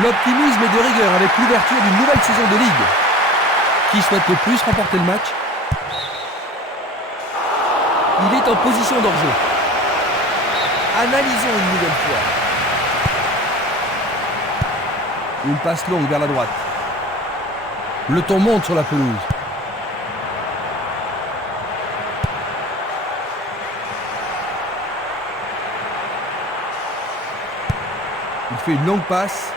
L'optimisme est de rigueur avec l'ouverture d'une nouvelle saison de Ligue. Qui souhaite le plus remporter le match? Il est en position d'hors-jeu. Analysons une nouvelle fois. Une passe longue vers la droite. Le ton monte sur la pelouse. Il fait une longue passe.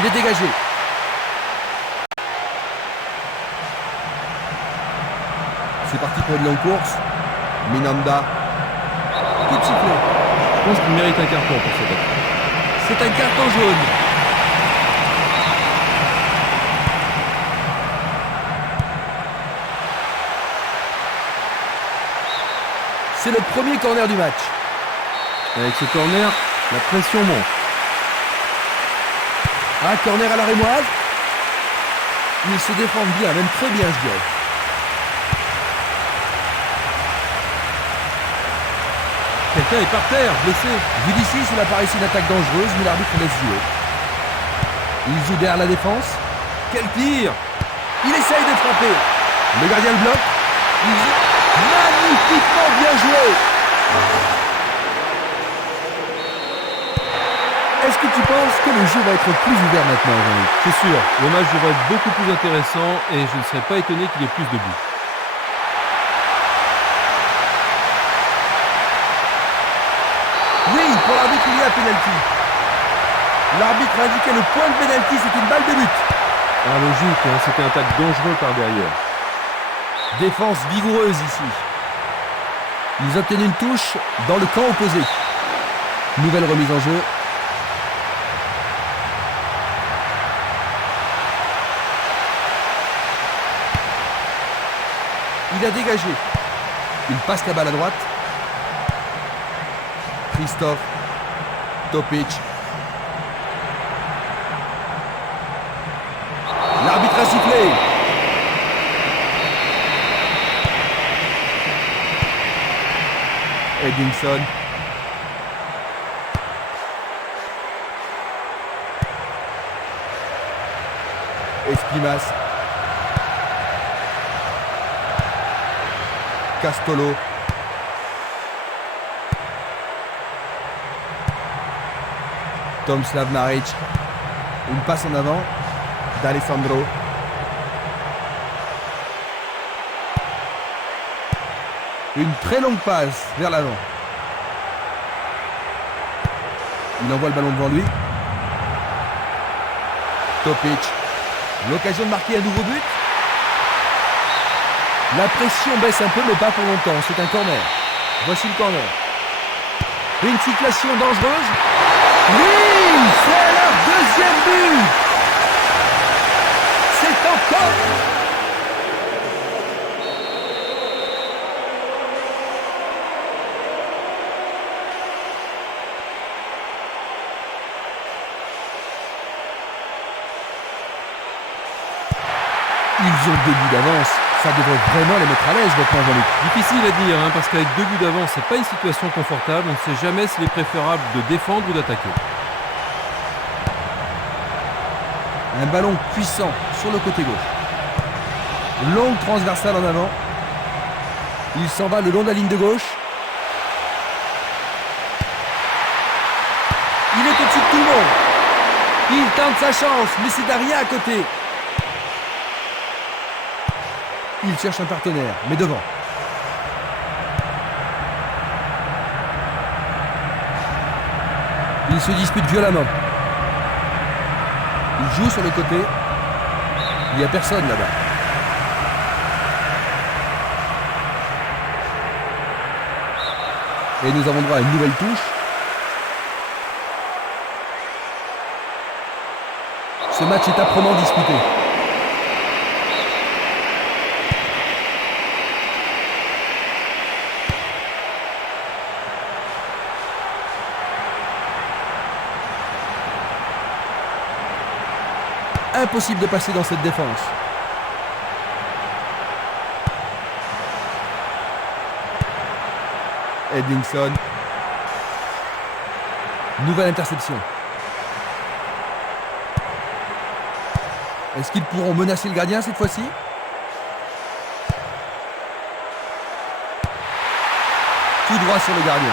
Il est dégagé. C'est parti pour une longue course. Minanda. Coup de sifflet. Je pense qu'il mérite un carton pour cette attaque. C'est un carton jaune. C'est le premier corner du match. Avec ce corner, la pression monte. Un corner à la rémoise. Ils se défendent bien, même très bien, je dirais. Quelqu'un est par terre, blessé. Vu d'ici, cela paraissait une attaque dangereuse, mais l'arbitre laisse jouer. Il joue derrière la défense. Quel tir! Il essaye de frapper. Le gardien le bloque. Il joue magnifiquement bien joué. Est-ce que tu penses que le jeu va être plus ouvert maintenant, Jean-Luc? C'est sûr, le match devrait être beaucoup plus intéressant et je ne serais pas étonné qu'il y ait plus de buts. Oui, pour l'arbitre, il y a pénalty. L'arbitre a indiqué le point de pénalty, c'est une balle de but. Ah, logique, hein, c'était un tacle dangereux par derrière. Défense vigoureuse ici. Ils obtiennent une touche dans le camp opposé. Nouvelle remise en jeu. Il a dégagé. Il passe la balle à droite. Christophe. Topic. L'arbitre a sifflé. Edinson. Espimas. Castolo. Tomislav Maric. Une passe en avant d'Alessandro. Une très longue passe vers l'avant. Il envoie le ballon devant lui. Topic. L'occasion de marquer un nouveau but. La pression baisse un peu, mais pas pour longtemps. C'est un corner. Voici le corner. Une situation dangereuse. Oui, c'est leur deuxième but. C'est encore... Ils ont 2 buts d'avance. Ça devrait vraiment les mettre à l'aise, votre Jean-Luc. Difficile à dire, hein, parce qu'avec 2 buts d'avance, c'est pas une situation confortable. On ne sait jamais s'il est préférable de défendre ou d'attaquer. Un ballon puissant sur le côté gauche. Longue transversale en avant. Il s'en va le long de la ligne de gauche. Il est au-dessus de tout le monde. Il tente sa chance, mais c'est Daria à côté. Il cherche un partenaire, mais devant. Il se dispute violemment. Il joue sur le côté. Il n'y a personne là-bas. Et nous avons droit à une nouvelle touche. Ce match est âprement disputé. Impossible de passer dans cette défense. Edlingson. Nouvelle interception. Est-ce qu'ils pourront menacer le gardien cette fois-ci? Tout droit sur le gardien.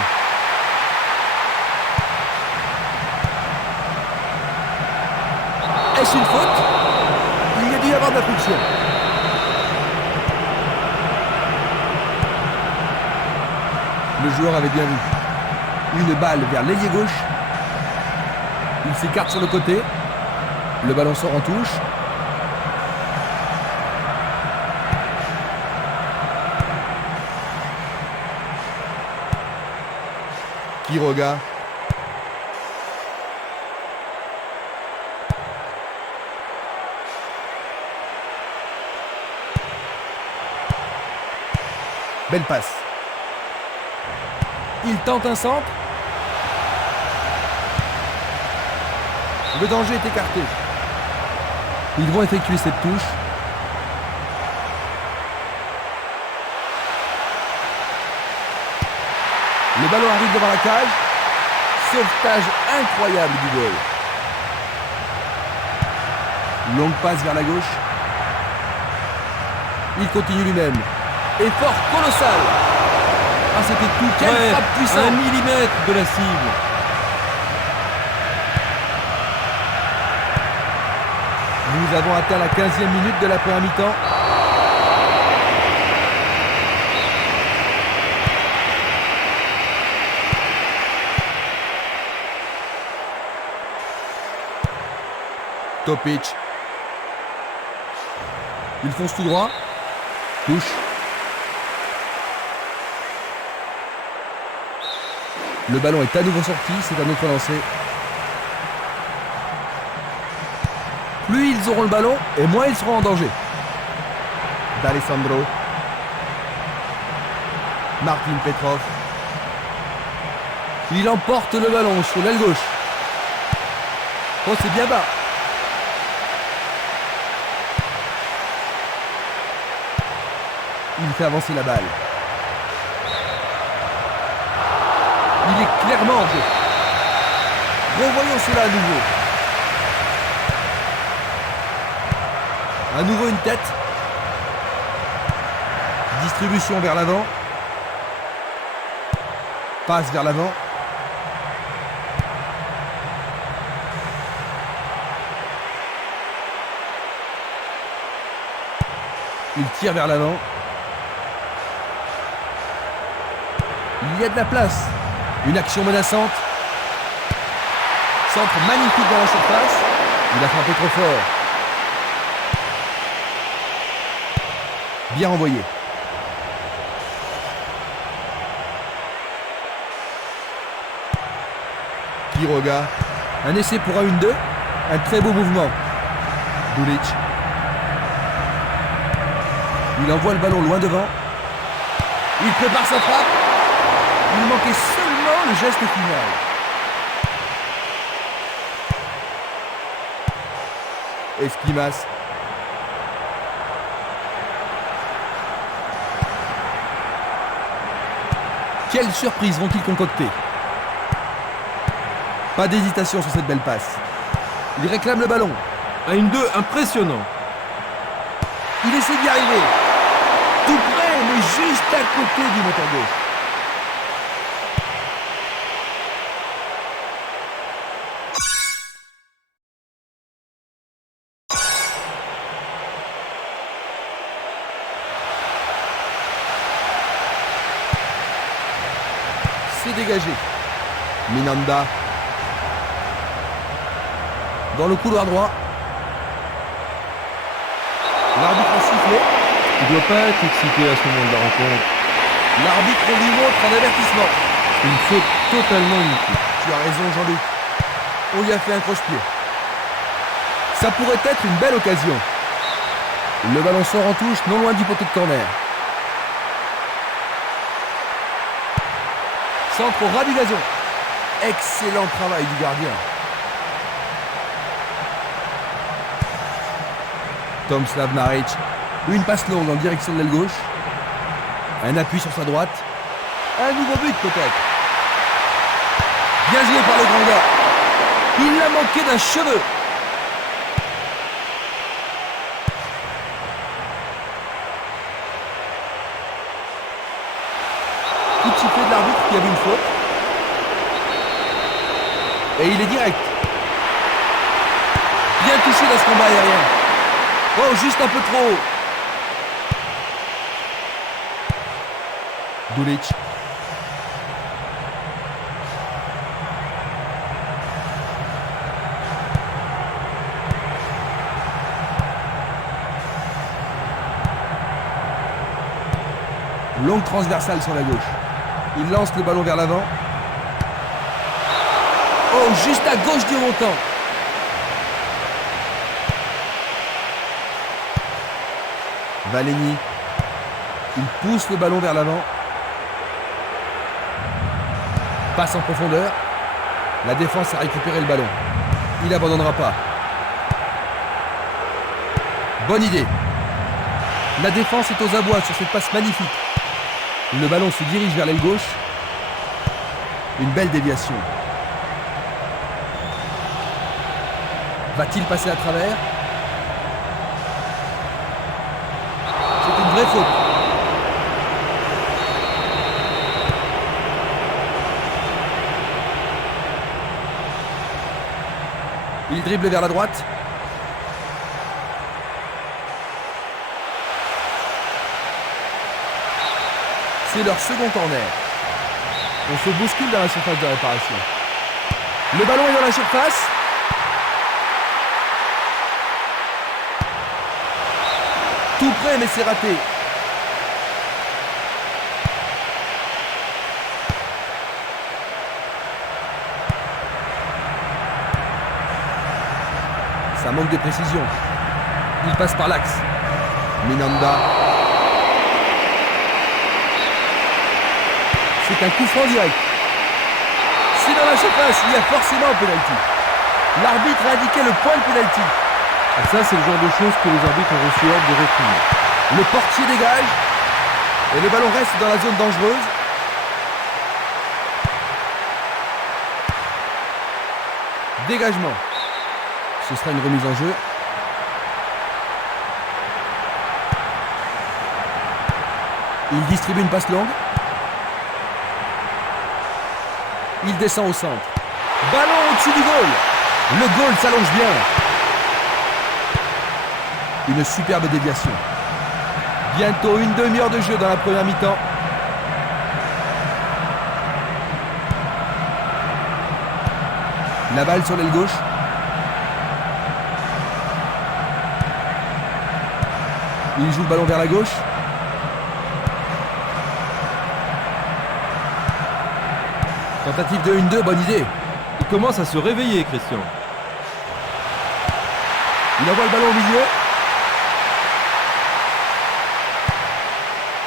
Est-ce une faute? Il y a dû y avoir de la friction. Le joueur avait bien vu. Une balle vers l'ailier gauche. Il s'écarte sur le côté. Le ballon sort en touche. Quiroga. Belle passe. Il tente un centre. Le danger est écarté. Ils vont effectuer cette touche. Le ballon arrive devant la cage. Sauvetage incroyable du goal. Longue passe vers la gauche. Il continue lui-même. Effort colossal. Ah, c'était tout. Quelle frappe puissante. 1 millimètre de la cible. Nous avons atteint la 15e minute de la première mi-temps. Topic. Il fonce tout droit. Touche. Le ballon est à nouveau sorti, c'est un autre lancé. Plus ils auront le ballon, et moins ils seront en danger. D'Alessandro. Martin Petrov. Il emporte le ballon sur l'aile gauche. Oh, c'est bien bas. Il fait avancer la balle. Il est clairement en jeu. Revoyons cela à nouveau. À nouveau une tête. Distribution vers l'avant. Passe vers l'avant. Il tire vers l'avant. Il y a de la place. Une action menaçante. Centre magnifique dans la surface. Il a frappé trop fort. Bien renvoyé. Quiroga. Un essai pour un 1-2. Un très beau mouvement. Dulic. Il envoie le ballon loin devant. Il prépare sa frappe. Il manquait seulement le geste final. Esquimas. Quelle surprise vont-ils concocter? Pas d'hésitation sur cette belle passe. Il réclame le ballon. Un 1-2 impressionnant. Il essaie d'y arriver. Tout près, mais juste à côté du moteur gauche. C'est dégagé. Minanda. Dans le couloir droit. L'arbitre a sifflé. Il ne doit pas être excité à ce moment de la rencontre. L'arbitre lui montre un avertissement. C'est une faute totalement inutile. Tu as raison, Jean-Luc. On lui a fait un croche-pied. Ça pourrait être une belle occasion. Le ballon sort en touche, non loin du poteau de corner. Centre au ras du gazon. Excellent travail du gardien. Tomislav Maric. Une passe longue en direction de l'aile gauche. Un appui sur sa droite. Un nouveau but peut-être. Bien joué par le grand gars. Il l'a manqué d'un cheveu. Coup de sifflet de l'arbitre qui avait une faute. Et il est direct. Bien touché dans ce combat aérien. Oh, juste un peu trop haut. Dulic. Longue transversale sur la gauche. Il lance le ballon vers l'avant. Oh, juste à gauche du montant. Valeni. Il pousse le ballon vers l'avant. Passe en profondeur. La défense a récupéré le ballon. Il n'abandonnera pas. Bonne idée. La défense est aux abois sur cette passe magnifique. Le ballon se dirige vers l'aile gauche. Une belle déviation. Va-t-il passer à travers? C'est une vraie faute. Il dribble vers la droite. C'est leur second corner. On se bouscule dans la surface de réparation. Le ballon est dans la surface. Tout près, mais c'est raté. Ça manque de précision. Il passe par l'axe. Minanda. C'est un coup franc direct. C'est dans la surface, il y a forcément un penalty. L'arbitre a indiqué le point de penalty. Et ça, c'est le genre de choses que les arbitres ont reçu ordre de réprimer. Le portier dégage. Et le ballon reste dans la zone dangereuse. Dégagement. Ce sera une remise en jeu. Il distribue une passe longue. Il descend au centre. Ballon au-dessus du goal. Le goal s'allonge bien. Une superbe déviation. Bientôt une demi-heure de jeu dans la première mi-temps. La balle sur l'aile gauche. Il joue le ballon vers la gauche. Tentative de 1-2, bonne idée. Il commence à se réveiller, Christian. Il envoie le ballon au milieu.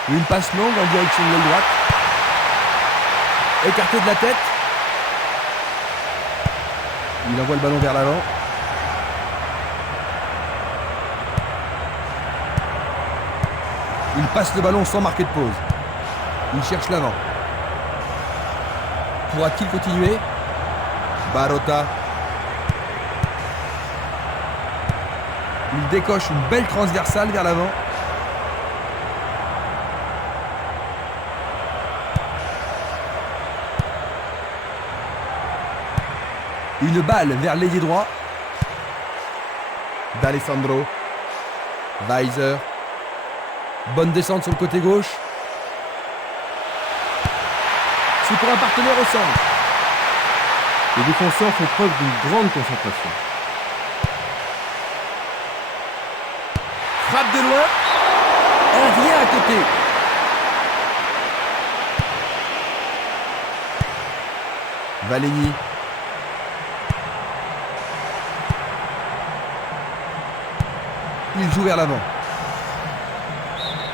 Une passe longue en direction de l'aile droite. Écarté de la tête. Il envoie le ballon vers l'avant. Il passe le ballon sans marquer de pause. Il cherche l'avant. Pourra-t-il continuer? Barota. Il décoche une belle transversale vers l'avant. Une balle vers l'ailier droit. D'Alessandro. Weiser. Bonne descente sur le côté gauche. C'est pour un partenaire au centre. Les défenseurs font preuve d'une grande concentration. Frappe de loin. Rien à côté. Valeni. Il joue vers l'avant.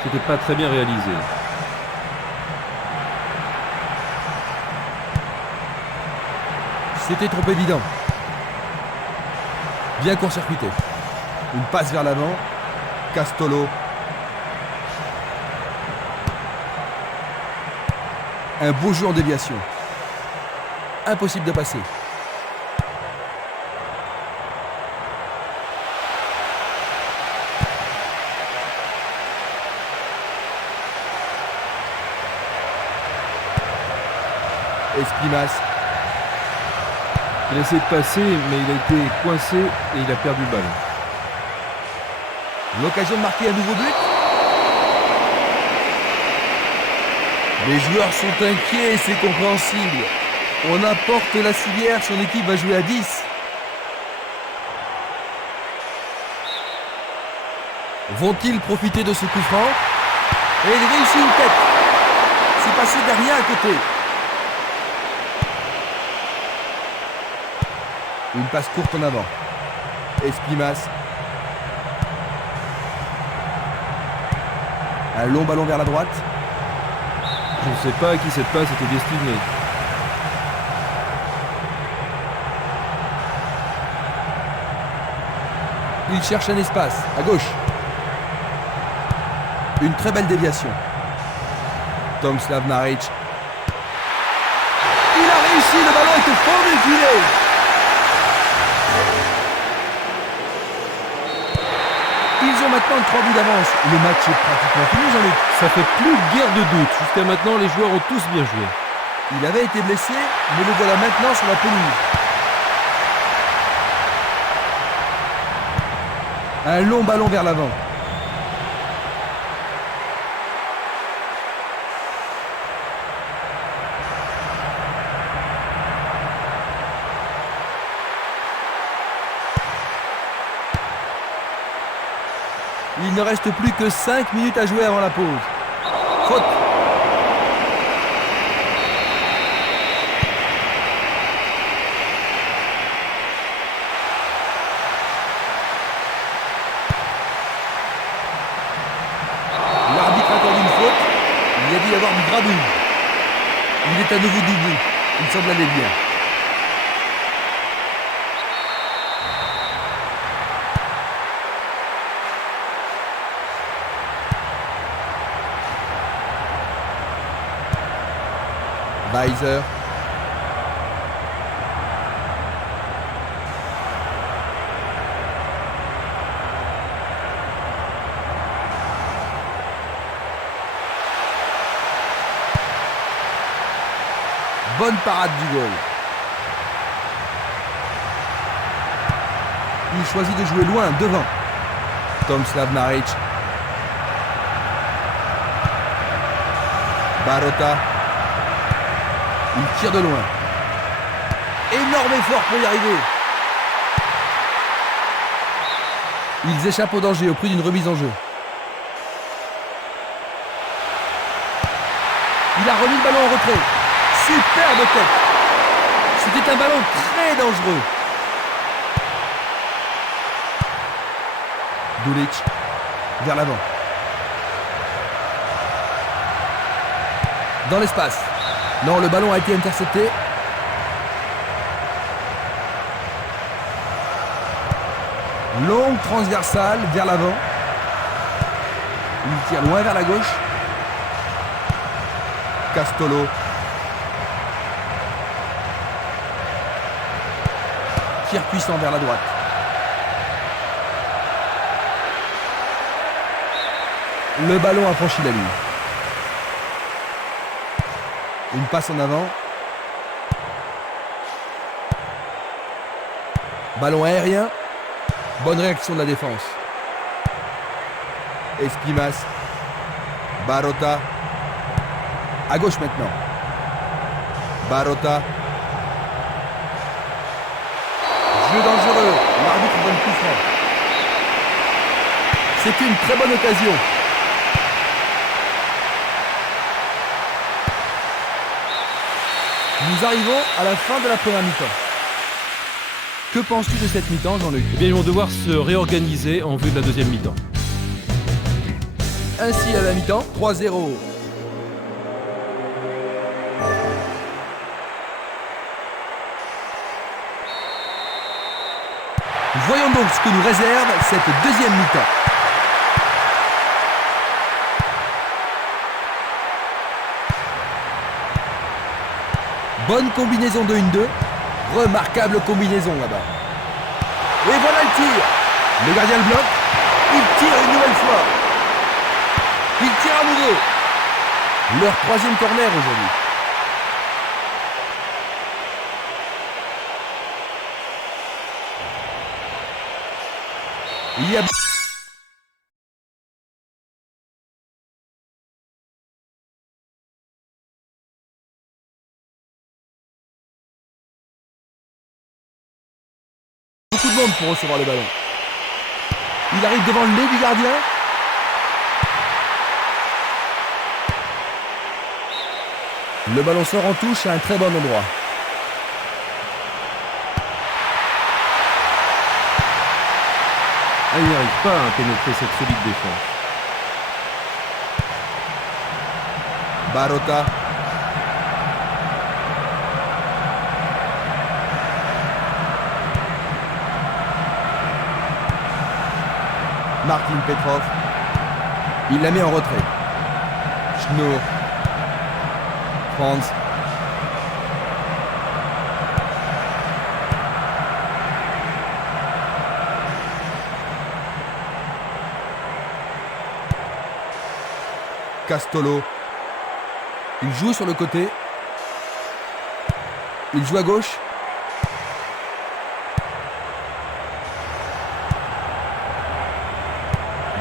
C'était pas très bien réalisé. C'était trop évident. Bien court-circuité. Une passe vers l'avant. Castolo. Un beau jeu en déviation. Impossible de passer. Esprimas. Il a essayé de passer, mais il a été coincé et il a perdu le ballon. L'occasion de marquer un nouveau but. Les joueurs sont inquiets et c'est compréhensible. On apporte la civière, son équipe va jouer à 10. Vont-ils profiter de ce coup franc? Et il réussit une tête. C'est passé derrière à côté. Une passe courte en avant. Esprimas. Un long ballon vers la droite. Je ne sais pas à qui cette passe était destinée. Il cherche un espace, à gauche. Une très belle déviation. Tomislav Maric. Il a réussi, le ballon est au fond du filet. Ils ont maintenant 3 buts d'avance. Le match est pratiquement fini, Jean-Luc. Ça fait plus guère de doute. Jusqu'à maintenant, les joueurs ont tous bien joué. Il avait été blessé, mais le voilà maintenant sur la pelouse. Un long ballon vers l'avant. Il ne reste plus que 5 minutes à jouer avant la pause. Faute. L'arbitre accorde une faute. Il y a dû y avoir du gradouille. Il est à nouveau doublé. Il semble aller bien. Weiser. Bonne parade du goal. Il choisit de jouer loin, devant. Tomislav Maric. Barota. Il tire de loin. Énorme effort pour y arriver. Ils échappent au danger au prix d'une remise en jeu. Il a remis le ballon en retrait. Superbe tête. C'était un ballon très dangereux. Dulic vers l'avant. Dans l'espace. Non, le ballon a été intercepté. Longue transversale vers l'avant. Il tire loin vers la gauche. Castolo. Tir puissant vers la droite. Le ballon a franchi la ligne. Une passe en avant. Ballon aérien. Bonne réaction de la défense. Esprimas. Barota. À gauche maintenant. Barota. Jeu dangereux. L'arbitre donne coup franc. C'est une très bonne occasion. Nous arrivons à la fin de la première mi-temps. Que penses-tu de cette mi-temps, Jean-Luc? Eh bien, ils vont devoir se réorganiser en vue de la deuxième mi-temps. Ainsi, à la mi-temps, 3-0. Voyons donc ce que nous réserve cette deuxième mi-temps. Bonne combinaison de 1-2. Remarquable combinaison là-bas. Et voilà le tir. Le gardien le bloque. Il tire une nouvelle fois. Il tire à nouveau. Leur 3e corner aujourd'hui. Il y a... beaucoup de monde pour recevoir le ballon. Il arrive devant le nez du gardien. Le ballon sort en touche à un très bon endroit. Ah, il n'arrive pas à pénétrer cette solide défense. Barota. Martin Petrov. Il la met en retrait. Schnur. Franz. Castolo. Il joue sur le côté. Il joue à gauche.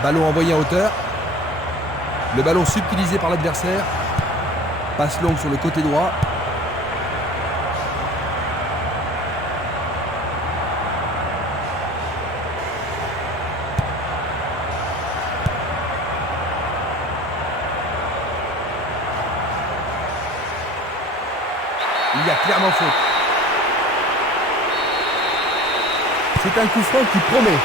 Ballon envoyé en hauteur. Le ballon subtilisé par l'adversaire. Passe longue sur le côté droit. Il y a clairement faute. C'est un coup franc qui promet.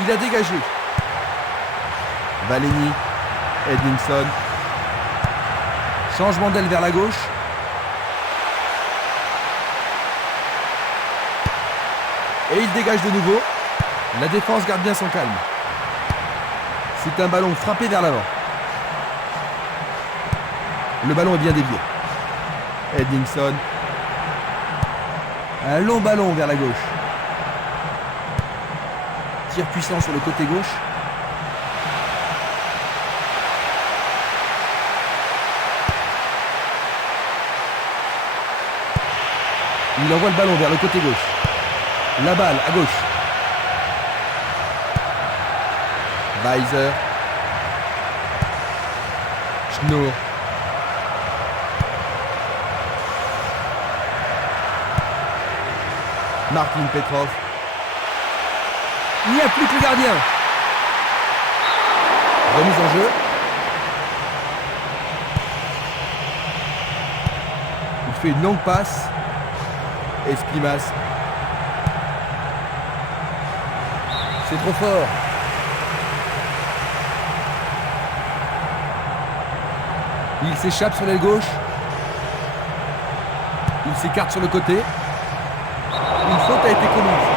Il a dégagé. Valeni, Edmondson. Changement d'aile vers la gauche. Et il dégage de nouveau. La défense garde bien son calme. C'est un ballon frappé vers l'avant. Le ballon est bien dévié. Edmondson. Un long ballon vers la gauche. Tir puissant sur le côté gauche. Il envoie le ballon vers le côté gauche. La balle à gauche. Weiser. Schnur. Martin Petrov. Il n'y a plus que le gardien. Remise en jeu. Il fait une longue passe. Esquimas. C'est trop fort. Il s'échappe sur l'aile gauche. Il s'écarte sur le côté. Une faute a été commise.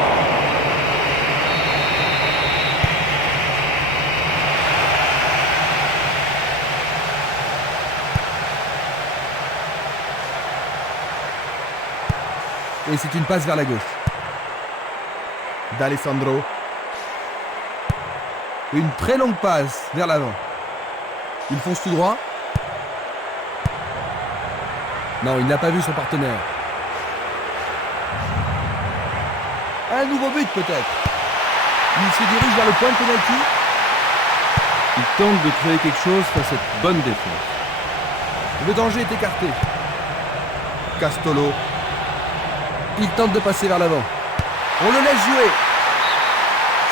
Et c'est une passe vers la gauche. D'Alessandro. Une très longue passe vers l'avant. Il fonce tout droit. Non, il n'a pas vu son partenaire. Un nouveau but peut-être. Il se dirige vers le point de pénalty. Il tente de créer quelque chose face à cette bonne défense. Le danger est écarté. Castolo. Il tente de passer vers l'avant. On le laisse jouer.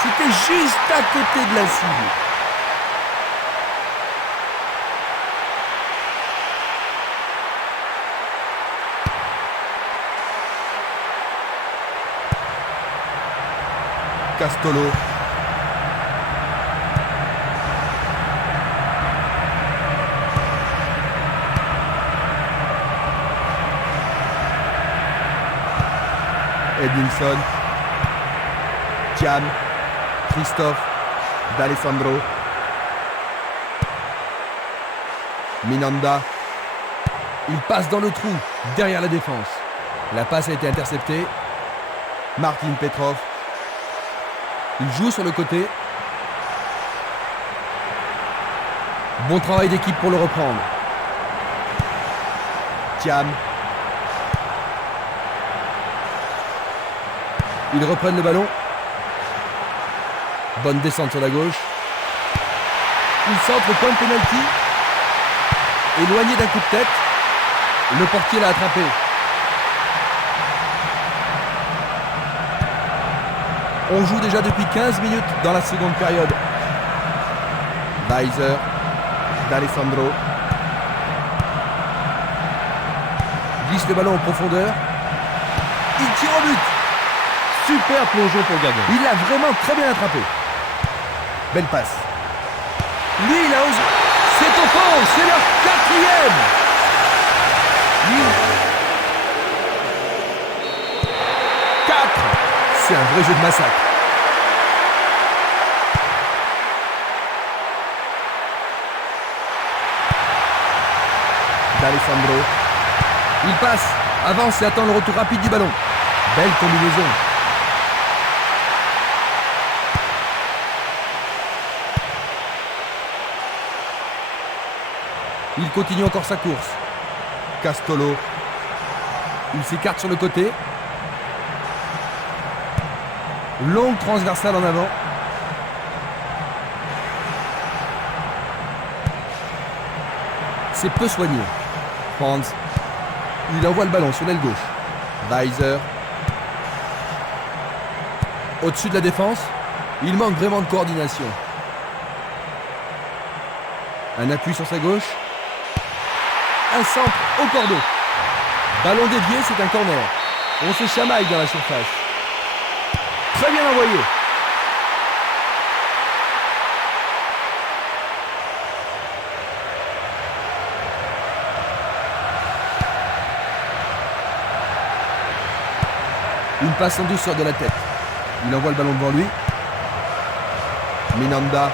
C'était juste à côté de la cible. Castolo. Edmondson. Tiam. Christophe. D'Alessandro. Minanda. Il passe dans le trou, derrière la défense. La passe a été interceptée. Martin Petrov. Il joue sur le côté. Bon travail d'équipe pour le reprendre. Thiam. Ils reprennent le ballon. Bonne descente sur la gauche. Il centre au point de pénalty. Éloigné d'un coup de tête. Le portier l'a attrapé. On joue déjà depuis 15 minutes dans la seconde période. Weiser. D'Alessandro. Glisse le ballon en profondeur. Il tire au but. Super plongeon pour le gardien. Il l'a vraiment très bien attrapé. Belle passe. Lui, il a osé. C'est au fond, c'est leur 4e. Lui. 4. C'est un vrai jeu de massacre. D'Alessandro. Il passe, avance et attend le retour rapide du ballon. Belle combinaison. Il continue encore sa course. Castolo. Il s'écarte sur le côté. Longue transversale en avant. C'est peu soigné. Franz. Il envoie le ballon sur l'aile gauche. Weiser. Au-dessus de la défense. Il manque vraiment de coordination. Un appui sur sa gauche. Un centre au cordeau. Ballon dévié, c'est un corner. On se chamaille dans la surface. Très bien envoyé. Une passe en douceur de la tête. Il envoie le ballon devant lui. Minanda.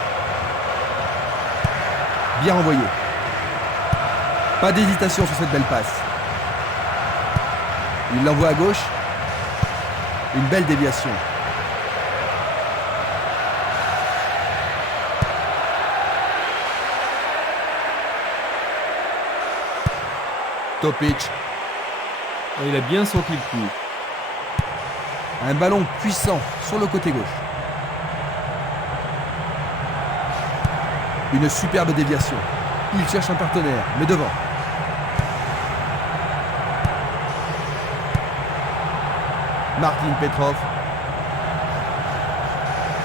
Bien envoyé. Pas d'hésitation sur cette belle passe. Il l'envoie à gauche. Une belle déviation. Topic. Il a bien senti le coup. Un ballon puissant sur le côté gauche. Une superbe déviation. Il cherche un partenaire, mais devant. Martin Petrov.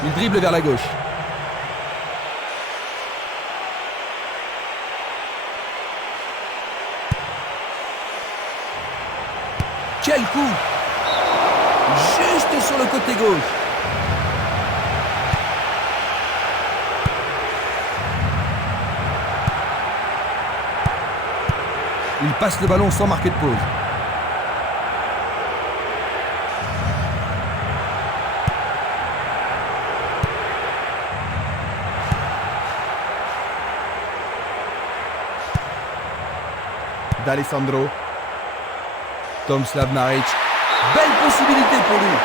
Il dribble vers la gauche. Quel coup! Juste sur le côté gauche. Il passe le ballon sans marquer de pause. D'Alessandro. Tomislav Maric. Belle possibilité pour lui.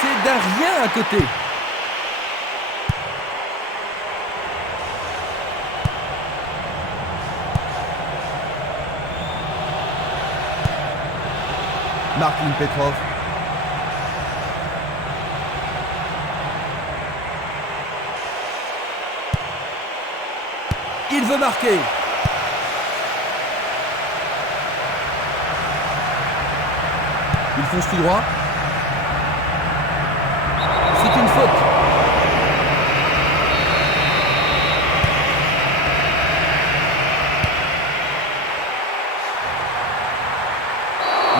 C'est d'un rien à côté. Martin Petrov. Il veut marquer. Il fonce tout droit. C'est une faute.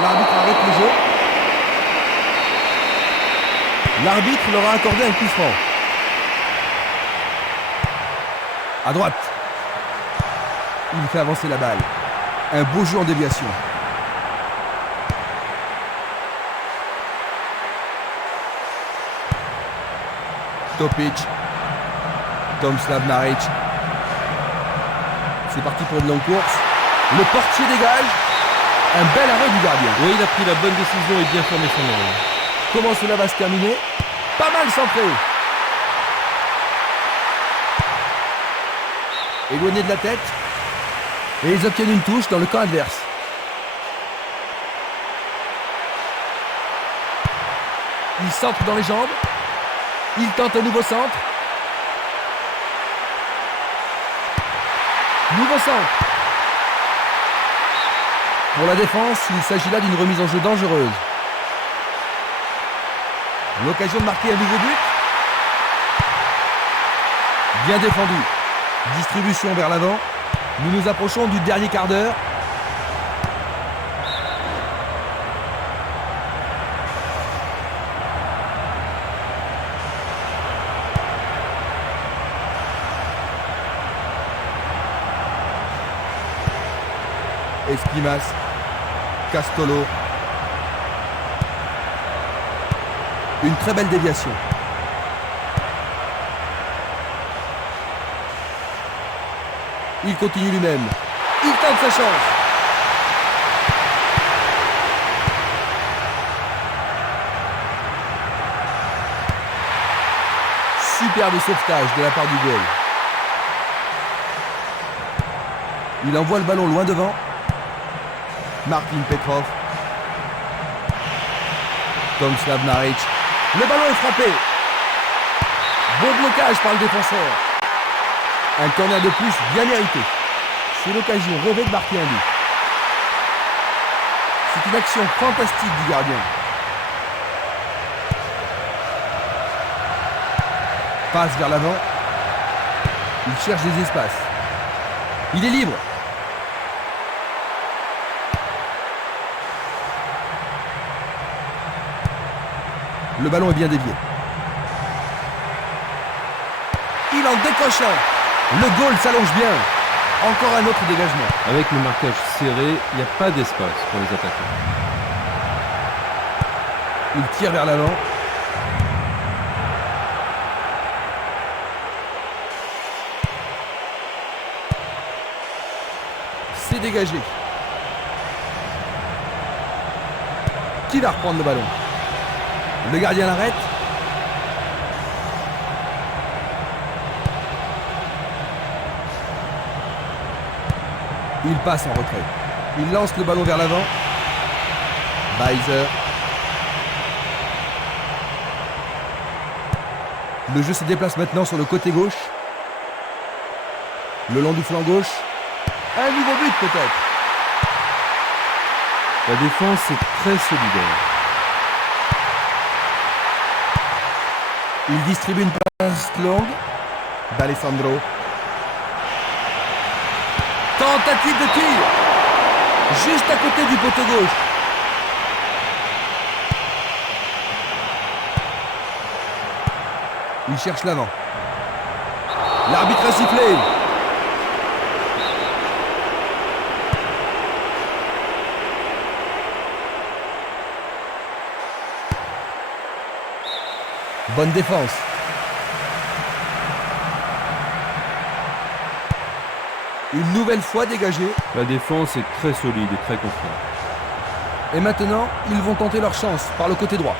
L'arbitre arrête le jeu. L'arbitre leur a accordé un coup franc. À droite. Il fait avancer la balle. Un beau jeu en déviation. Topic. Tomislav Maric. C'est parti pour une longue course. Le portier dégage. Un bel arrêt du gardien. Oui, il a pris la bonne décision et bien fermé son oreille. Comment cela va se terminer? Pas mal centré. Éloigné de la tête. Et ils obtiennent une touche dans le camp adverse. Il centre dans les jambes. Il tente un nouveau centre. Nouveau centre. Pour la défense, il s'agit là d'une remise en jeu dangereuse. L'occasion de marquer un nouveau but. Bien défendu. Distribution vers l'avant. Nous nous approchons du dernier quart d'heure. Esquimas, Castolo. Une très belle déviation. Il continue lui-même. Il tente sa chance. Superbe sauvetage de la part du goal. Il envoie le ballon loin devant. Martin Petrov. Tomislav Maric. Le ballon est frappé. Beau blocage par le défenseur. Un corner de plus bien mérité. C'est l'occasion rêvée de marquer un but. C'est une action fantastique du gardien. Passe vers l'avant. Il cherche des espaces. Il est libre. Le ballon est bien dévié. Il en décoche un. Le goal s'allonge bien. Encore un autre dégagement. Avec le marquage serré, il n'y a pas d'espace pour les attaquants. Il tire vers l'avant. C'est dégagé. Qui va reprendre le ballon? Le gardien l'arrête. Il passe en retrait. Il lance le ballon vers l'avant. Weiser. Le jeu se déplace maintenant sur le côté gauche. Le long du flanc gauche. Un nouveau but peut-être. La défense est très solidaire. Il distribue une passe longue. D'Alessandro. Tentative de tir. Juste à côté du poteau gauche. Il cherche l'avant. L'arbitre a sifflé. Bonne défense. Une nouvelle fois dégagée. La défense est très solide et très confiante. Et maintenant, ils vont tenter leur chance par le côté droit.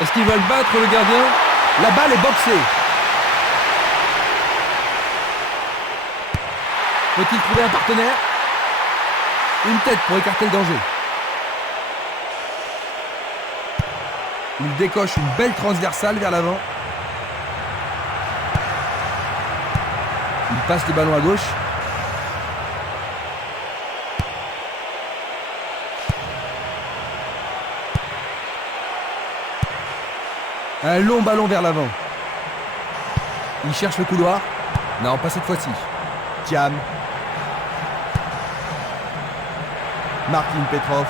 Est-ce qu'il va le battre, le gardien? La balle est boxée. Faut-il trouver un partenaire? Une tête pour écarter le danger. Il décoche une belle transversale vers l'avant. Il passe le ballon à gauche. Un long ballon vers l'avant. Il cherche le couloir. Non, pas cette fois-ci. Thiam. Martin Petrov.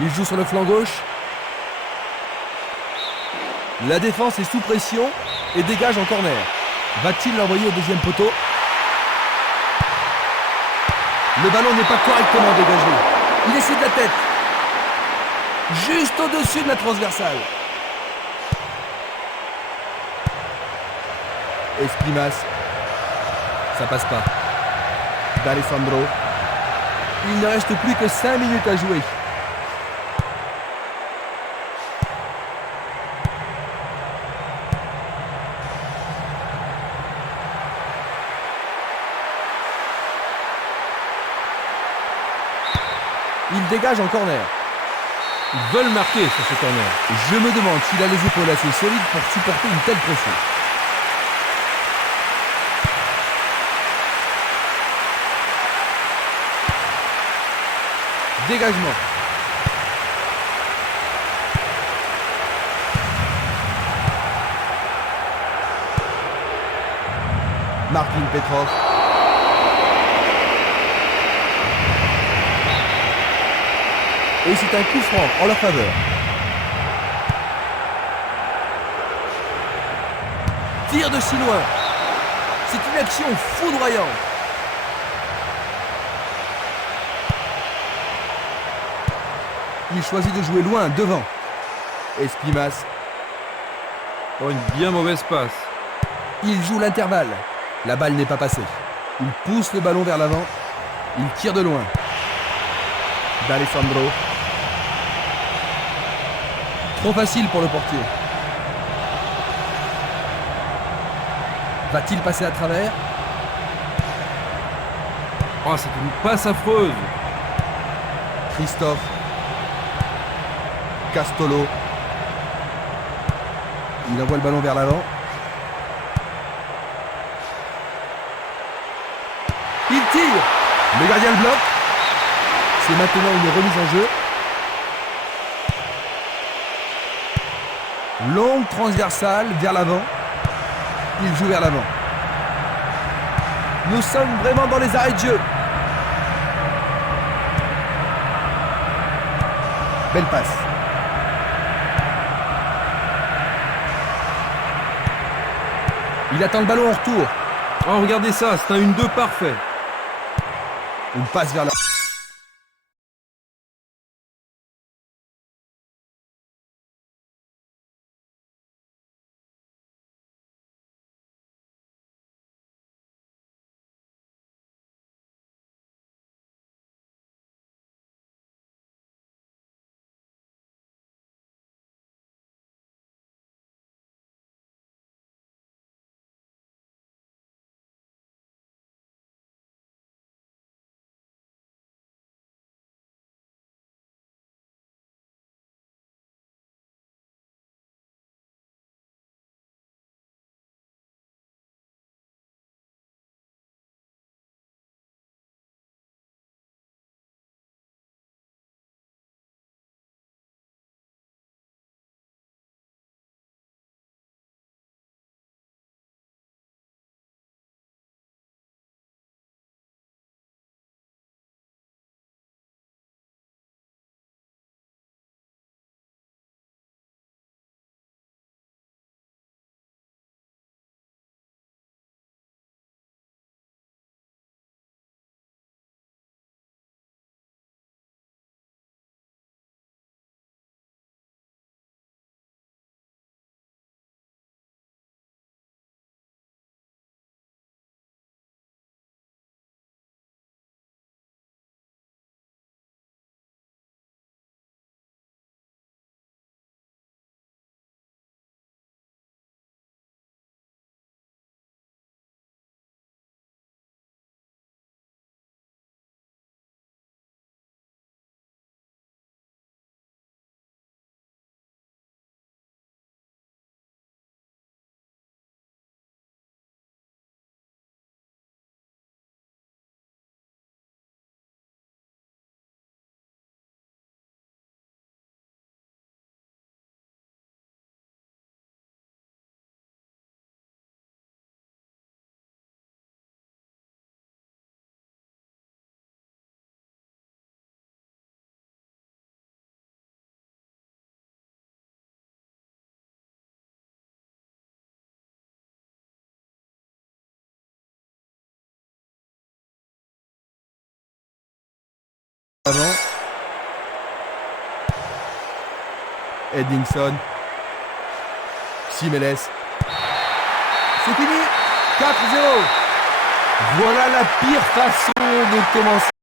Il joue sur le flanc gauche. La défense est sous pression et dégage en corner. Va-t-il l'envoyer au deuxième poteau? Le ballon n'est pas correctement dégagé. Il essaie de la tête. Juste au-dessus de la transversale. Esquimas. Ça passe pas. D'Alessandro. Il ne reste plus que 5 minutes à jouer. Il dégage en corner. Ils veulent marquer sur ce corner. Je me demande s'il a les épaules assez solides pour supporter une telle pression. Dégagement. Martin Petrov. Et c'est un coup franc en leur faveur. Tir de si loin. C'est une action foudroyante. Il choisit de jouer loin, devant. Espimas. Oh, une bien mauvaise passe. Il joue l'intervalle. La balle n'est pas passée. Il pousse le ballon vers l'avant. Il tire de loin. D'Alessandro. Trop facile pour le portier. Va-t-il passer à travers? Oh, c'est une passe affreuse. Christophe. Castolo. Il envoie le ballon vers l'avant. Il tire. Le gardien le bloque. C'est maintenant une remise en jeu. Longue transversale vers l'avant. Il joue vers l'avant. Nous sommes vraiment dans les arrêts de jeu. Belle passe. Il attend le ballon en retour. Oh, regardez ça, c'est un 1-2 parfait. Une passe vers la... Avant. Edingson. Simeles. C'est fini. 4-0. Voilà la pire façon de commencer